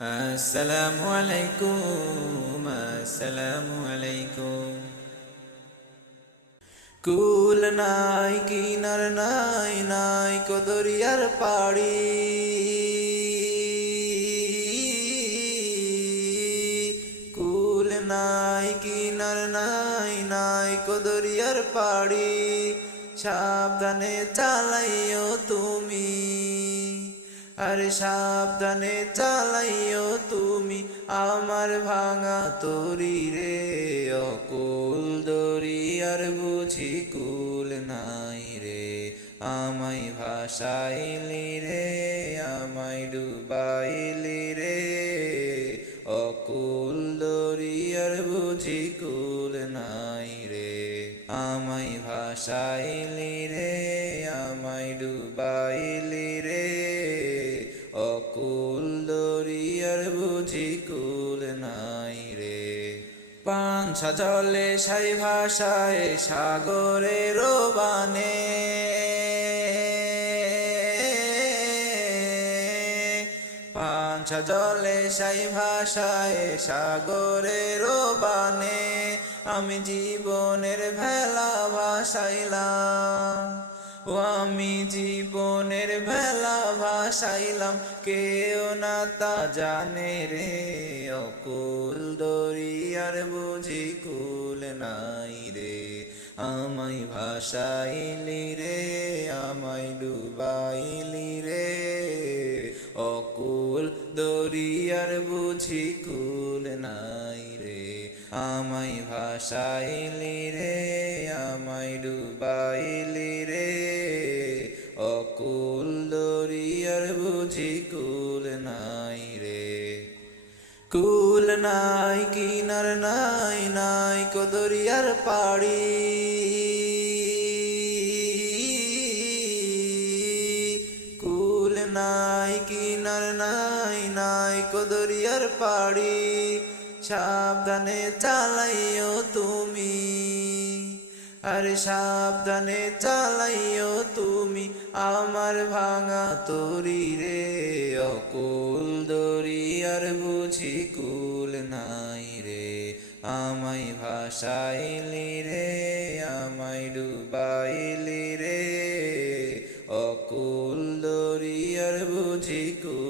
আসসালামু আলাইকুম আসসালামু আলাইকুম। কুল নাই, কিনার নাই নাই কদরিয়ার পাড়ি। কুল নাই, কিনার নাই নাই কদরিয়ার পাড়ি। সাবধানে চালাইও তুমি আরে সাবধানে চালাইও তুমি আমার ভাঙা তরি রে। অকুল দরি আর বুঝি কুল নাই রে। আমায় ভাসাইলি রে, আমায় ডুবাইলি রে। অকুল দরি আর বুঝি কুল নাই রে। আমায় ভাসাইলি রে আমায় রে। পাঞ্ছা জলে সাই ভাষায় সাগরের বানে। পাঞ্ছা জলে সাই ভাষায় সাগরের বানে। আমি জীবনের ভেলা ভাসাইলাম। ও আমি জীবনের ভেলা ভাসাইলাম, কেউ না তা জানে রে। অকুল দরিয়ার বুঝি কুল নাই রে। আমায় ভাসাইলি রে, আমায় ডুবাইলি রে। অকুল দরিয়ার বুঝি কুল নাই রে। আমায় ভাসাইলি রে, আমায় ডুবাইলি রে। কুল নাই, কিনার নাই নাই কদরিয়ার পাড়ি। কুল নাই, কিনার নাই নাই কদরিয়ার পাড়ি। সাবধানে চালাইও তুমি। আর সাবধানে চালাইও তুমি আমার ভাঙা তরি রে। অকুল দরি আর বুঝি কুল নাই রে। আমাই ভাসাইলি রে, আমায় ডুবাইলি রে। অকুল দরি আর বুঝি কুল